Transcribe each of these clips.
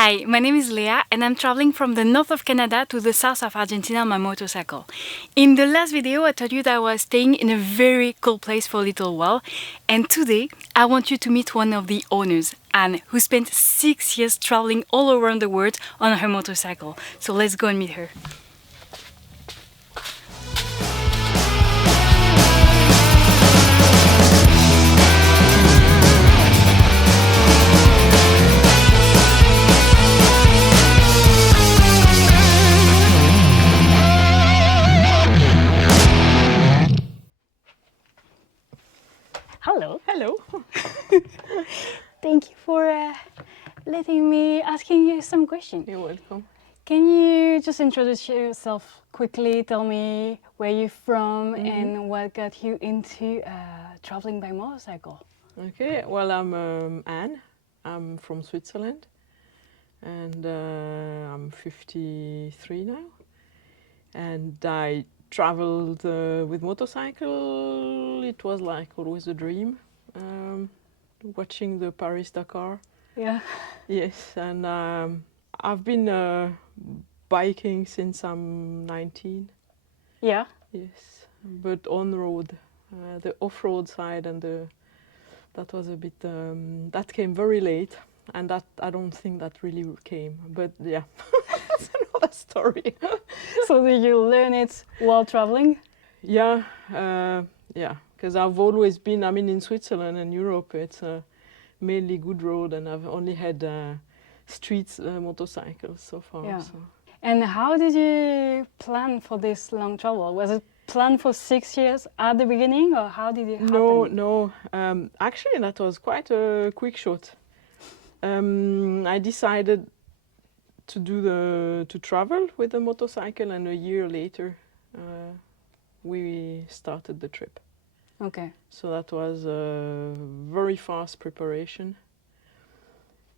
Hi, my name is Leah and I'm traveling from the north of Canada to the south of Argentina on my motorcycle. In the last video I told you that I was staying in a very cool place for a little while, and today I want you to meet one of the owners, Anne, who spent 6 years traveling all around the world on her motorcycle. So let's go and meet her. Hello. Hello. Thank you for letting me asking you some questions. You're welcome. Can you just introduce yourself quickly? Tell me where you're from and what got you into traveling by motorcycle. Okay, well, I'm Anne. I'm from Switzerland and I'm 53 now. And I traveled with motorcycle. It was like always a dream, watching the Paris-Dakar. Yeah. Yes, and I've been biking since I'm 19. Yeah. Yes, but on road, the off-road side, and that was a bit that came very late, and that I don't think that really came. But yeah, that's another story. So did you learn it while traveling? Yeah, yeah, because I've always been. I mean, in Switzerland and Europe, it's mainly good road, and I've only had street motorcycles so far. Yeah. So. And how did you plan for this long travel? Was it planned for 6 years at the beginning, or how did it happen? No. Actually, that was quite a quick shot. I decided to travel with a motorcycle, and a year later, we started the trip. Okay. So that was a very fast preparation,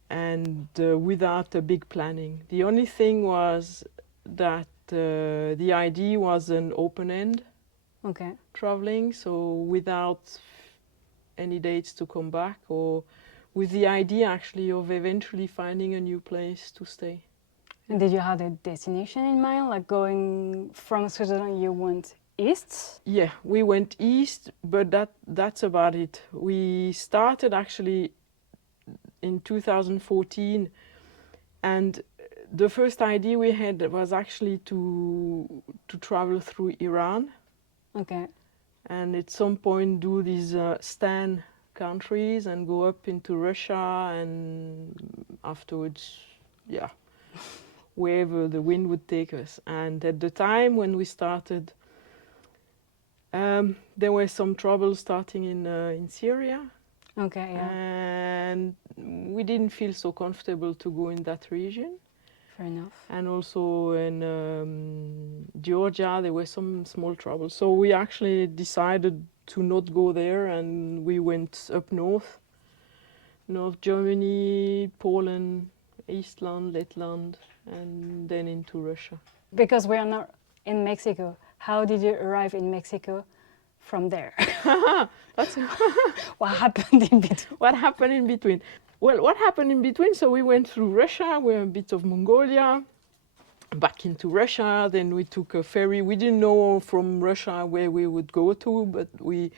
and without a big planning. The only thing was that the idea was an open end. Okay. Traveling, so without any dates to come back, or with the idea actually of eventually finding a new place to stay. And did you have a destination in mind, like going from Switzerland you went east? Yeah, we went east, but that's about it. We started actually in 2014, and the first idea we had was actually to travel through Iran. Okay. And at some point do these STAN countries and go up into Russia, and afterwards, yeah, wherever the wind would take us. And at the time when we started, there were some troubles starting in Syria. Okay, yeah. And we didn't feel so comfortable to go in that region. Fair enough. And also in Georgia, there were some small troubles. So we actually decided to not go there, and we went up north. North Germany, Poland, Eastland, Letland, and then into Russia. Because we are not in Mexico, how did you arrive in Mexico from there? That's What happened in between? what happened in between. Well, what happened in between? So we went through Russia, we're a bit of Mongolia, back into Russia. Then we took a ferry. We didn't know from Russia where we would go to, but we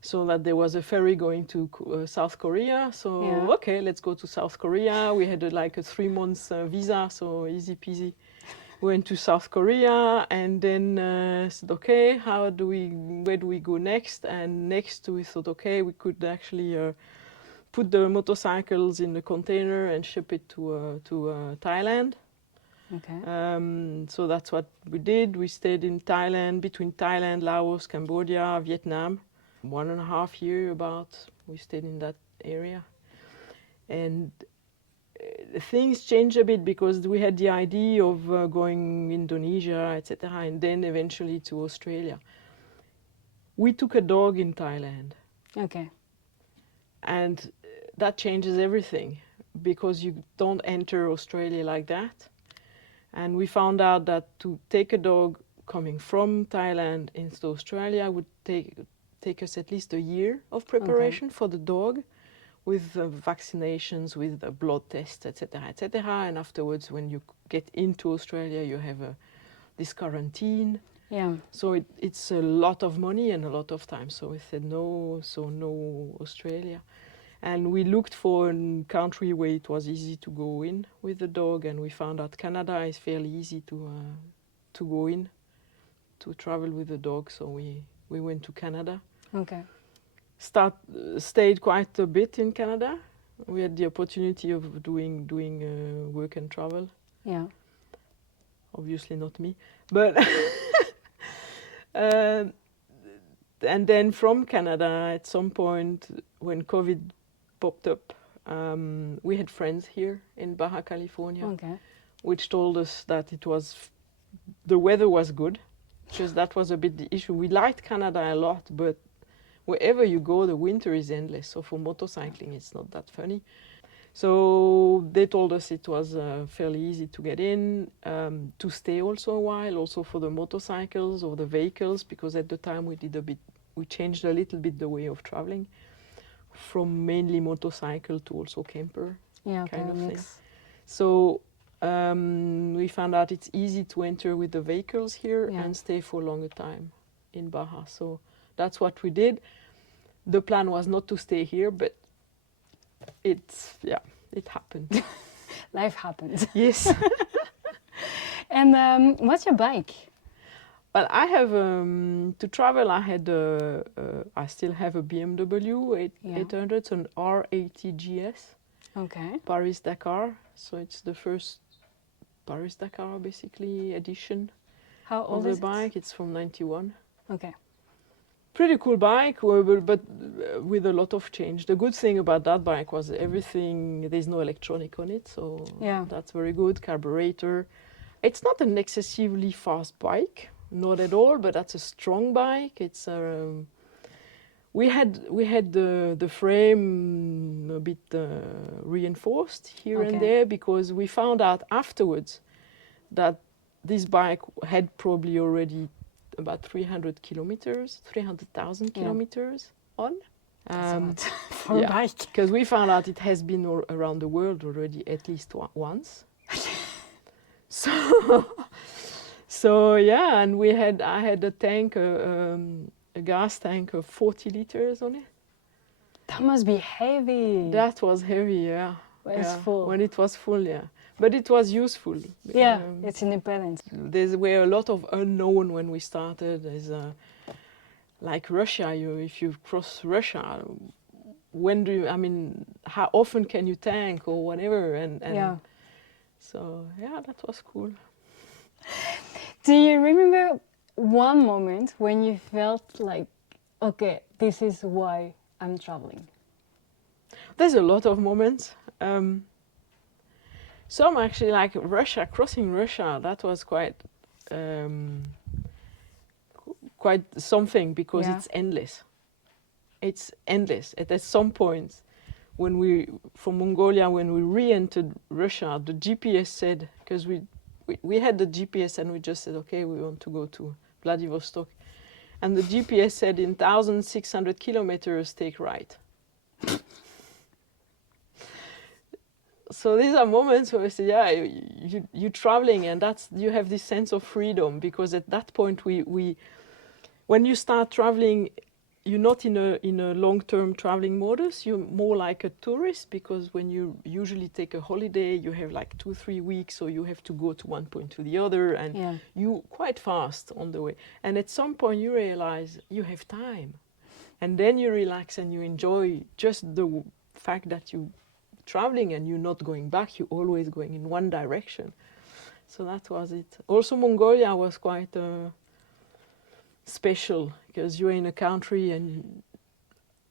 saw that there was a ferry going to South Korea. So, Yeah. okay, let's go to South Korea. We had like a 3 months visa, so easy peasy. Went to South Korea, and then said, okay, where do we go next? And next we thought, okay, we could actually put the motorcycles in the container and ship it to Thailand. Okay. So that's what we did. We stayed in Thailand, between Thailand, Laos, Cambodia, Vietnam. 1.5 years about, we stayed in that area. And things changed a bit because we had the idea of going Indonesia, etc., and then eventually to Australia. We took a dog in Thailand. Okay. And that changes everything, because you don't enter Australia like that. And we found out that to take a dog coming from Thailand into Australia would take us at least a year of preparation for the dog, with vaccinations, with blood tests, etc., etc. And afterwards, when you get into Australia, you have this quarantine. Yeah. So it's a lot of money and a lot of time. So we said no, so no Australia. And we looked for a country where it was easy to go in with the dog, and we found out Canada is fairly easy to go in, to travel with the dog. So we went to Canada. Okay. Stayed quite a bit in Canada. We had the opportunity of doing work and travel. Yeah. Obviously not me, but and then from Canada, at some point when COVID popped up, we had friends here in Baja California, Okay. which told us that the weather was good, because that was a bit the issue. We liked Canada a lot, but wherever you go, the winter is endless. So for motorcycling, it's not that funny. So they told us it was fairly easy to get in, to stay also a while, also for the motorcycles or the vehicles, because at the time we changed a little bit the way of traveling, from mainly motorcycle to also camper, Yeah. Okay. kind of thing. Mix. So we found out it's easy to enter with the vehicles here Yeah. and stay for a longer time in Baja. So that's what we did. The plan was not to stay here, but it happened. Life happens. Yes. And what's your bike? Well, I have to travel. I still have a BMW 800, an R80 GS, Okay. Paris Dakar. So it's the first Paris Dakar basically edition How of old the is bike. It's from '91. it? Okay. Pretty cool bike, but with a lot of change. The good thing about that bike was everything. There's no electronic on it, so Yeah. that's very good. Carburetor. It's not an excessively fast bike, not at all, but that's a strong bike. It's we had the frame a bit reinforced here and Okay. there, because we found out afterwards that this bike had probably already about 300,000 Yeah. kilometers on. That's a lot for a yeah. bike. Because we found out it has been around the world already at least once. So yeah, and I had a tank, a gas tank of 40 liters on it. That must be heavy. That was heavy, yeah. When it's Yeah, full. when it was full, yeah. But it was useful. Yeah, it's independent. There were a lot of unknown when we started. There's like Russia. If you cross Russia, how often can you tank or whatever? And Yeah. So yeah, that was cool. Do you remember one moment when you felt like, okay, this is why I'm traveling? There's a lot of moments. Some actually, like Russia, crossing Russia, that was quite something, because Yeah. it's endless. It's endless. At some point, from Mongolia, when we re-entered Russia, the GPS said, because we had the GPS and we just said, okay, we want to go to Vladivostok. And the GPS said, in 1,600 kilometers, take right. So these are moments where I say, yeah, you're traveling, and you have this sense of freedom, because at that point when you start traveling, you're not in a long-term traveling modus. You're more like a tourist, because when you usually take a holiday, you have like 2-3 weeks, so you have to go to one point to the other, and Yeah. you quite fast on the way. And at some point you realize you have time, and then you relax and you enjoy just the fact that you're traveling and you're not going back. You're always going in one direction. So that was it. Also, Mongolia was quite special, because you're in a country and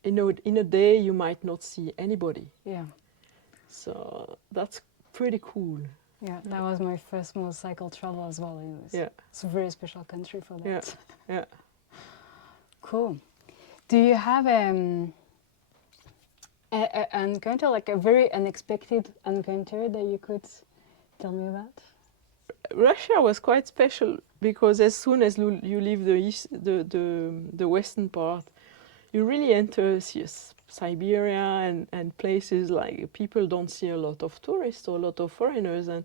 in a day you might not see anybody. Yeah. So that's pretty cool. Yeah, that was my first motorcycle travel as well. Yeah. It's a very special country for that. Yeah. Yeah. Cool. Do you have an encounter, like a very unexpected encounter that you could tell me about? Russia was quite special, because as soon as you leave the western part, you really enter Siberia and places like people don't see a lot of tourists or a lot of foreigners, and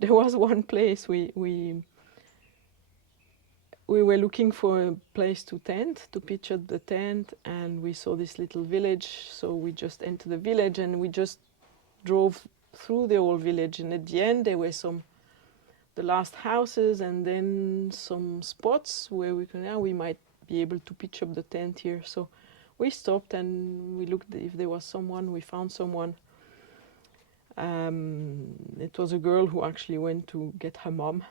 there was one place we were looking for a place to tent, to pitch up the tent, and we saw this little village, so we just entered the village and we just drove through the whole village, and at the end there were the last houses and then some spots where we might be able to pitch up the tent here. So we stopped and we looked if there was someone. We found someone. It was a girl who actually went to get her mom,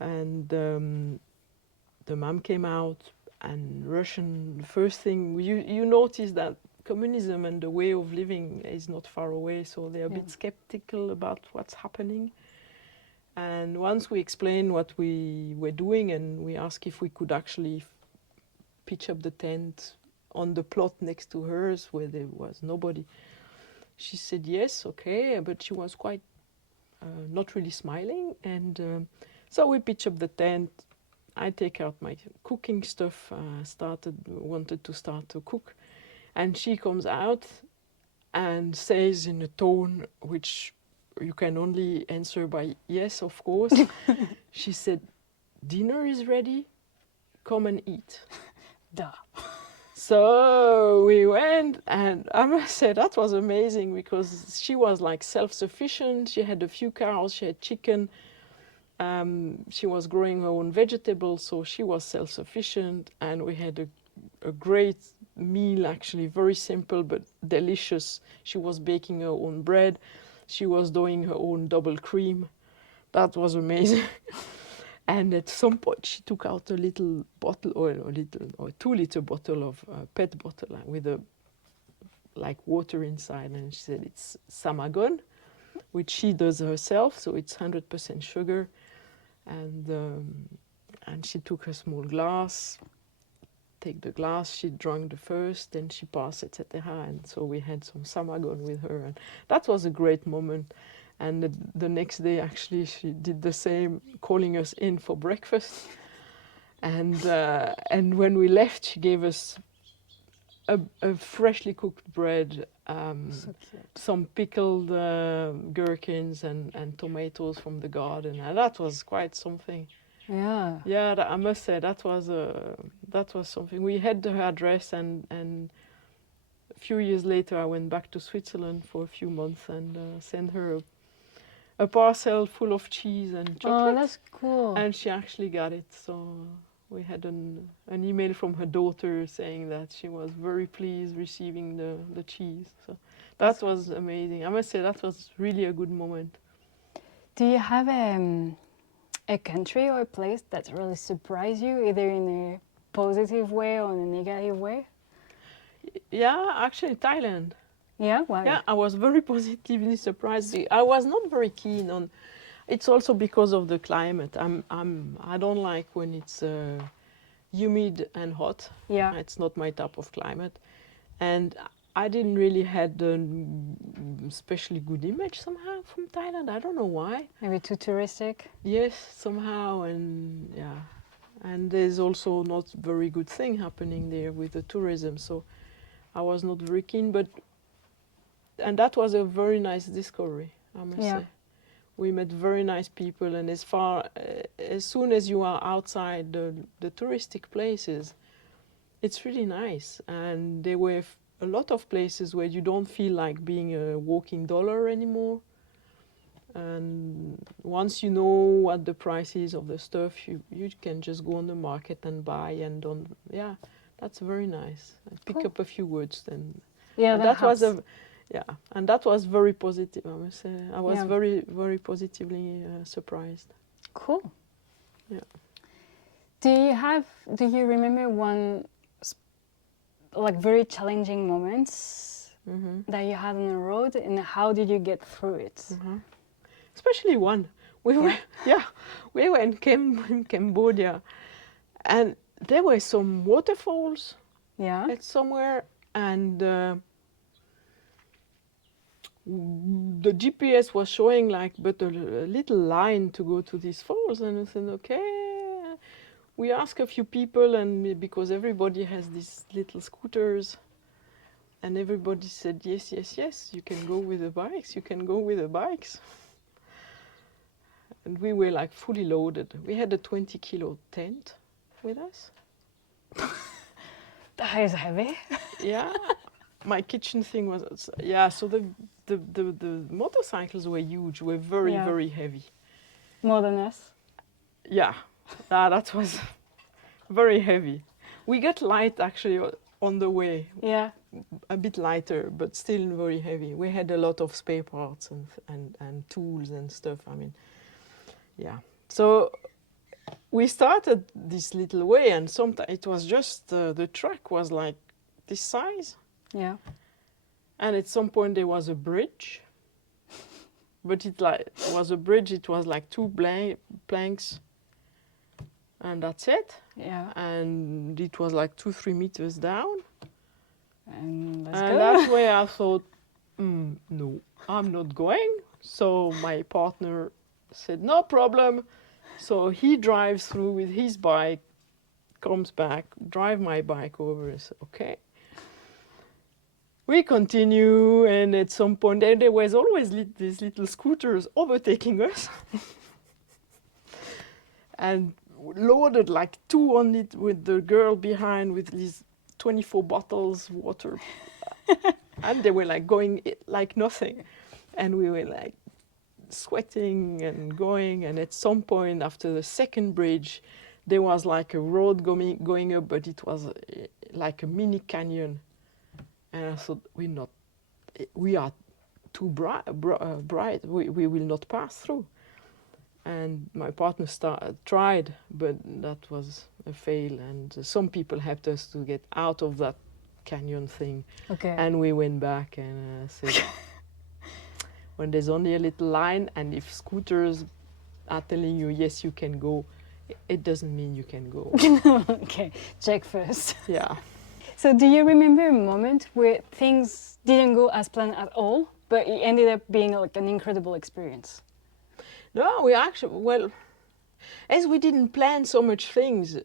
and the mom came out, and Russian, the first thing you notice that communism and the way of living is not far away, so they're a bit skeptical about what's happening. And once we explained what we were doing and we asked if we could actually pitch up the tent on the plot next to hers where there was nobody, she said yes, okay, but she was quite not really smiling. And so we pitch up the tent. I take out my cooking stuff, wanted to start to cook, and she comes out and says in a tone which you can only answer by yes, of course. She said, "Dinner is ready, come and eat." Duh. So we went, and I must say that was amazing because she was like self-sufficient. She had a few cows, she had chicken. She was growing her own vegetables, so she was self-sufficient, and we had a great meal, actually very simple but delicious. She was baking her own bread. She was doing her own double cream. That was amazing. And at some point she took out a little bottle or 2-liter bottle of pet bottle with a like water inside, and she said it's Samagon, which she does herself, so it's 100% sugar. And she took a small glass, take the glass, she drank the first, then she passed, etc. And so we had some Samagon with her, and that was a great moment. And the next day, actually, she did the same, calling us in for breakfast. And when we left, she gave us a freshly cooked bread, So cute. some pickled gherkins and tomatoes from the garden, and that was quite something. Yeah. Yeah, I must say that was something. We had her address, and a few years later, I went back to Switzerland for a few months and sent her a parcel full of cheese and chocolate. Oh, that's cool. And she actually got it. So we had an email from her daughter saying that she was very pleased receiving the cheese. So that was amazing. I must say that was really a good moment. Do you have a country or a place that really surprised you, either in a positive way or in a negative way? Yeah, actually Thailand. Yeah, why? Yeah, I was very positively surprised. I was not very keen on. It's also because of the climate. I don't like when it's humid and hot. Yeah. It's not my type of climate, and I didn't really had an especially good image somehow from Thailand. I don't know why. Maybe too touristic? Yes, somehow, and yeah, and there's also not very good thing happening there with the tourism. So I was not very keen, and that was a very nice discovery, I must say. We met very nice people, and as soon as you are outside the touristic places, it's really nice. And there were a lot of places where you don't feel like being a walking dollar anymore. And once you know what the price is of the stuff, you can just go on the market and buy, and that's very nice. I pick up a few words then. Yeah, that was and that was very positive, I must say. I was very, very positively surprised. Cool. Yeah. Do you remember one like very challenging moments that you had on the road, and how did you get through it? Especially one. We were in Cambodia, and there were some waterfalls somewhere, and the GPS was showing but a little line to go to these falls, and I said, okay. We asked a few people, and because everybody has these little scooters, And everybody said, yes, yes, yes, you can go with the bikes, you can go with the bikes. And we were like fully loaded. We had a 20-kilo tent with us. That is heavy. Yeah, my kitchen thing was, yeah, so the motorcycles were huge, were very, Yeah. very heavy. More than us. Yeah, that was very heavy. We got light actually on the way, Yeah. a bit lighter, but still very heavy. We had a lot of spare parts and tools and stuff. I mean, yeah. So we started this little way, and sometimes it was just the track was like this size, Yeah. and at some point there was a bridge, but it was a bridge. It was like two planks, and that's it. Yeah. And it was like 2-3 meters down. And let's And go. that's where I thought, no, I'm not going. So my partner said, no problem. So he drives through with his bike, comes back, drive my bike over. I said, okay. We continue, and at some point, there was always these little scooters overtaking us. And loaded like two on it with the girl behind with these 24 bottles water. And they were like going like nothing. And we were like sweating and going. And at some point after the second bridge, there was like a road going up, but it was like a mini canyon. And I thought, we are too bright, we will not pass through. And my partner tried, but that was a fail. And some people helped us to get out of that canyon thing. Okay. And we went back and said, when there's only a little line, and if scooters are telling you, yes, you can go, it doesn't mean you can go. Okay, check first. Yeah. So do you remember a moment where things didn't go as planned at all, but it ended up being like an incredible experience? No, we actually, well, as we didn't plan so much things,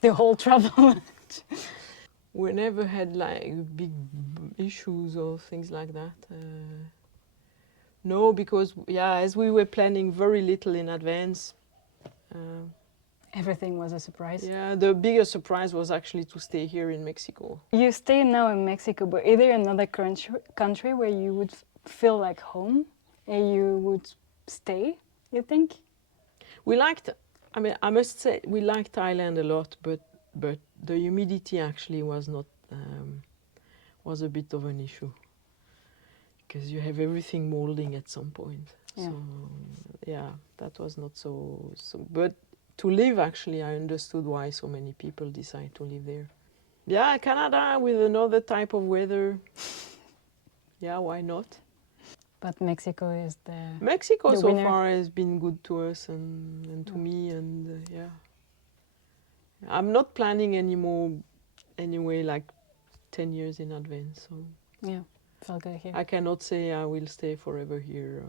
The whole travel. we never had like big issues or things like that. No, because, yeah, as we were planning very little in advance, Everything was a surprise. yeah, the biggest surprise was actually to stay here in Mexico. You stay now in Mexico, but is there another country where you would feel like home and you would stay, you think? We liked, I mean, I must say, we liked Thailand a lot, but the humidity actually was not, was a bit of an issue. Because you have everything molding at some point. Yeah. So, yeah, that was not so, but to live, actually, I understood why so many people decide to live there. Yeah, Canada with another type of weather. Yeah, why not? But Mexico is the... Mexico The so winner. far has been good to us and to me, and yeah. I'm not planning anymore anyway, like 10 years in advance. So Yeah, felt good here. I cannot say I will stay forever here.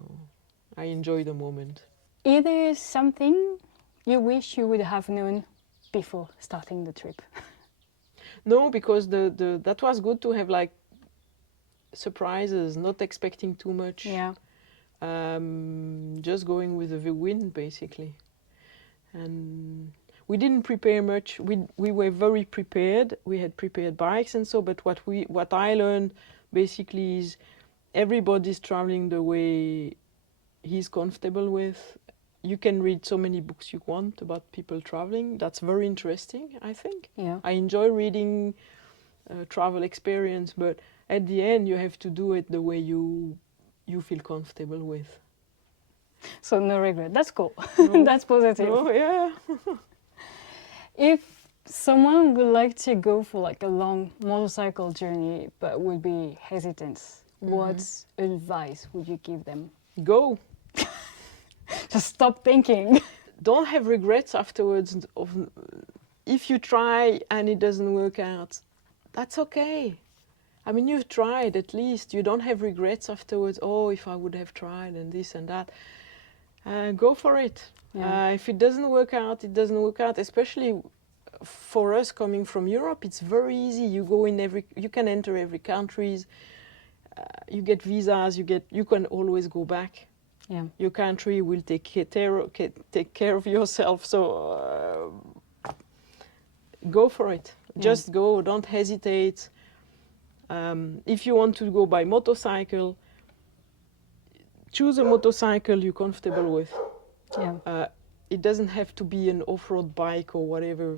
I enjoy the moment. Is there something you wish you would have known before starting the trip? No, because that was good to have like surprises, not expecting too much. Yeah. Just going with the wind, basically. And we didn't prepare much. We were very prepared. We had prepared bikes and so, but what I learned basically is everybody's traveling the way he's comfortable with. You can read so many books you want about people traveling. That's very interesting, I think. Yeah. I enjoy reading travel experience, but at the end you have to do it the way you feel comfortable with. So no regret. That's cool. No. That's positive. Oh, yeah. If someone would like to go for like a long motorcycle journey but would be hesitant, what advice would you give them? Go. Just stop thinking. Don't have regrets afterwards. If you try and it doesn't work out, that's okay. I mean, you've tried at least. You don't have regrets afterwards. Oh, if I would have tried and this and that. Go for it. Yeah. If it doesn't work out, it doesn't work out. Especially for us coming from Europe, it's very easy. You can enter every countries. You get visas. You can always go back. Yeah. Your country will take care of yourself. So go for it. Yeah. Just go. Don't hesitate. If you want to go by motorcycle, choose a motorcycle you're comfortable with. Yeah. It doesn't have to be an off-road bike or whatever,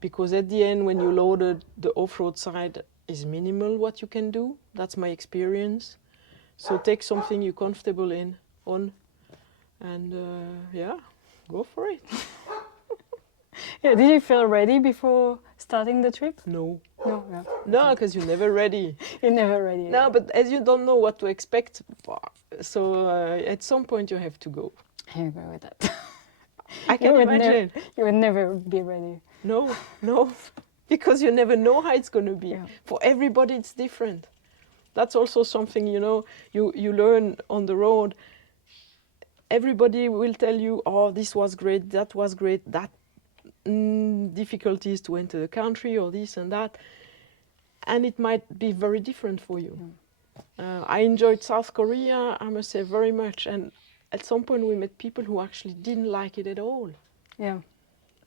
because at the end, when you load it, the off-road side is minimal what you can do. That's my experience. So take something you're comfortable on, and yeah, go for it. Yeah. Did you feel ready before starting the trip? No, No. no, because you're never ready. You're never ready. No, but as you don't know what to expect, so at some point you have to go. I agree with that. I can imagine. You would never be ready. No, because you never know how it's going to be. Yeah. For everybody, it's different. That's also something, you learn on the road. Everybody will tell you, oh, this was great, that was great, that difficulties to enter the country or this and that. And it might be very different for you. I enjoyed South Korea, I must say, very much. And at some point we met people who actually didn't like it at all. Yeah.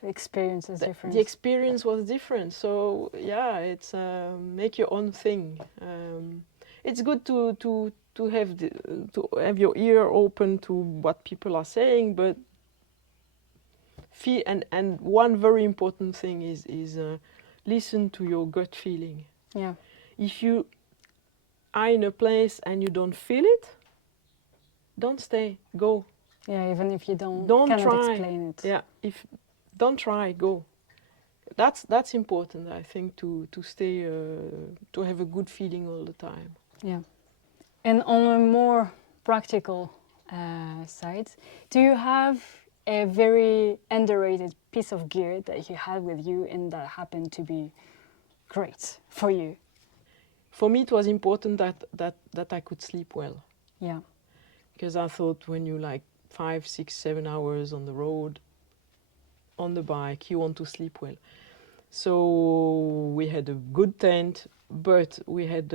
The experience is different. The experience was different. So yeah, it's make your own thing. It's good to have your ear open to what people are saying, but and one very important thing is listen to your gut feeling. Yeah. If you are in a place and you don't feel it, don't stay. Go. Yeah, even if you don't cannot try. explain it. Yeah, don't try. Go. That's important. I think to stay to have a good feeling all the time. Yeah. And on a more practical side, do you have a very underrated piece of gear that you had with you and that happened to be great for you? For me, it was important that I could sleep well. Yeah. Because I thought when you 5, 6, 7 hours on the road, on the bike, you want to sleep well. So we had a good tent, but we had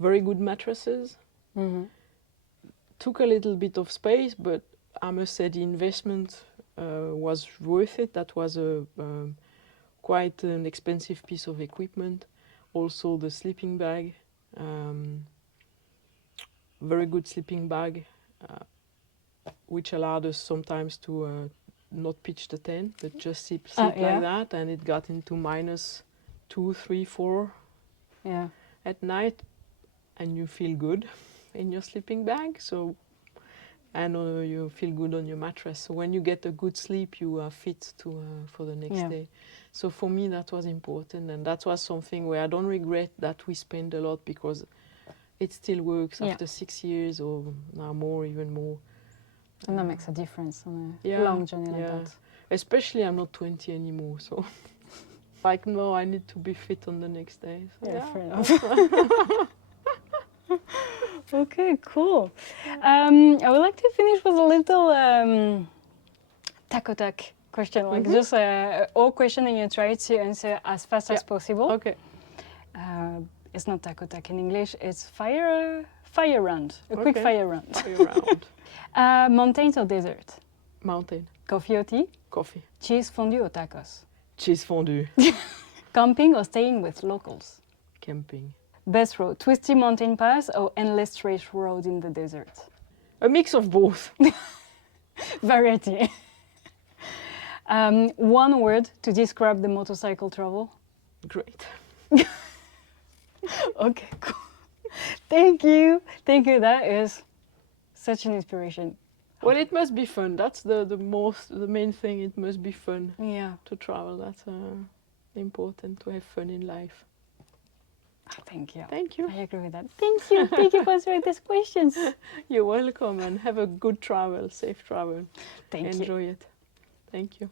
very good mattresses. Mm-hmm. Took a little bit of space, but I must say the investment was worth it. That was quite an expensive piece of equipment. Also the sleeping bag, very good sleeping bag, which allowed us sometimes to not pitch the tent, but just sleep yeah. like that. And it got into -2, 3, 4 at night, and you feel good in your sleeping bag. So, and you feel good on your mattress. So when you get a good sleep, you are fit for the next day. So for me, that was important, and that was something where I don't regret that we spent a lot, because it still works after 6 years or now more, even more. And that makes a difference on a long journey like that. Especially I'm not 20 anymore, so no, I need to be fit on the next day. So fair enough. Okay, cool. I would like to finish with a little tac question, like just a all question, and you try to answer as fast as possible. Okay. It's not tac in English. It's fire round. Quick fire round. Fire round. Mountains or desert? Mountain. Coffee or tea? Coffee. Cheese fondue or tacos? Cheese fondue. Camping or staying with locals? Camping. Best road, twisty mountain pass or endless straight road in the desert? A mix of both. Variety. One word to describe the motorcycle travel? Great. Okay, cool. Thank you. That is such an inspiration. Well, it must be fun. That's the main thing. It must be fun. Yeah. To travel. That's important, to have fun in life. Thank you. Thank you. I agree with that. Thank you. Thank you for answering these questions. You're welcome, and have a good travel, safe travel. Thank you. Enjoy it. Thank you.